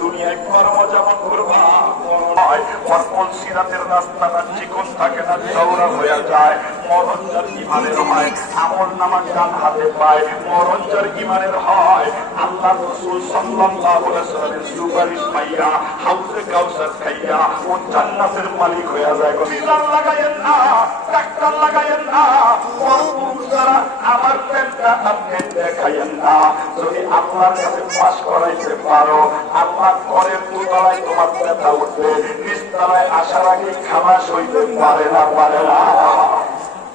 দুনিয়ায় কর্ম যেমন সিরাতের রাস্তাটা চিকন থাকে না চৌড়া হয়ে যায় মরঞ্জার ইমানের হয়, আমল নামার ডান আমার যদি আল্লাহর কাছে পাশ করাইতে পারো আল্লাহ ঘরের দুতলায় তোমার ব্যথা উঠবে নিচতলায় আসার আগে খালাস হইতে পারে না পারে না।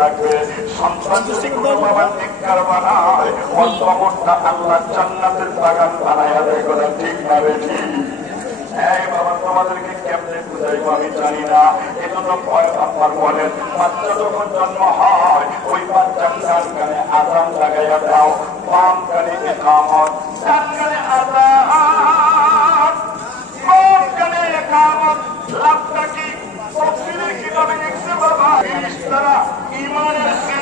রাখবে সন্তান যদি কোনো বাবার নিকার বানায় ওর আল্লাহ জান্নাতের বাগান বানায় দেয় কথা ঠিক না রে এই বাবা তোমাদেরকে কেমনে বুঝাইবো আমি জানি না। এজন্য ভয় আপনার বলেন বাচ্চা যখন জন্ম হয় ওই বাচ্চার ডান কানে আজান লাগাইয়া দাও। বাম কানে একামত ডান কানে আজান। বাম কানে একামত লাভটা কি? তফসিলে কিতাবে লিখছে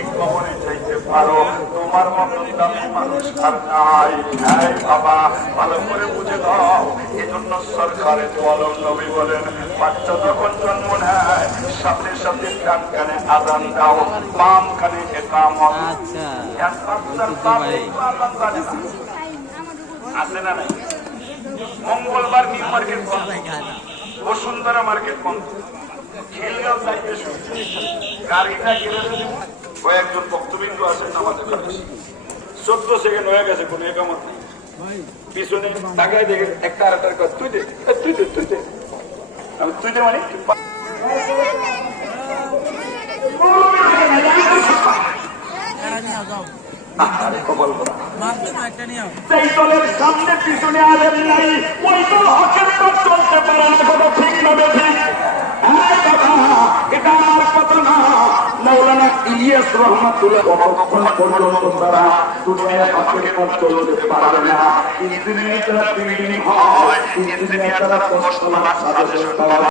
শিখাইয়া কবরে যাইতে পারো তোমার মতো দামি মানুষ আর নাই। বাবা ভালো করে বুঝে দাও এজন্য সরকারের বলম নবী বলেন বাচ্চা যখন জন্ম নেয় সাথে সাথে ডান কানে আদান দাও বাম কানে একামত। আচ্ছা। আছে না নাই? মঙ্গলবার নিউ মার্কেট বন্ধ? বসুন্ধরা মার্কেট বন্ধ। খিলগাঁও যাইতে শুনছি গাড়িটা গেলে কয়েকজন ভক্তবিন্দু আছে নামাজে চোদ্দ সেকেন্ড হয়ে গেছে, কোন একামত নেই। পিছনে তাকায় দেখে একটা আর একটা তুই দে তুই দে তুই দে। আমি, তুই দে মানে? সামনে পিছনে ঠিক হ্যাঁ এটা আমার কথা। ইলিয়াস রহমাতুল্লাহ কতক্ষণ পর্যন্ত তারা দুনিয়ায় অপেক্ষা করতে পারবে না। ইঞ্জিনিয়ার তারা বিল্ডিং হয় ইঞ্জিনিয়ার তারা দশতলা সাজেশন পাওয়া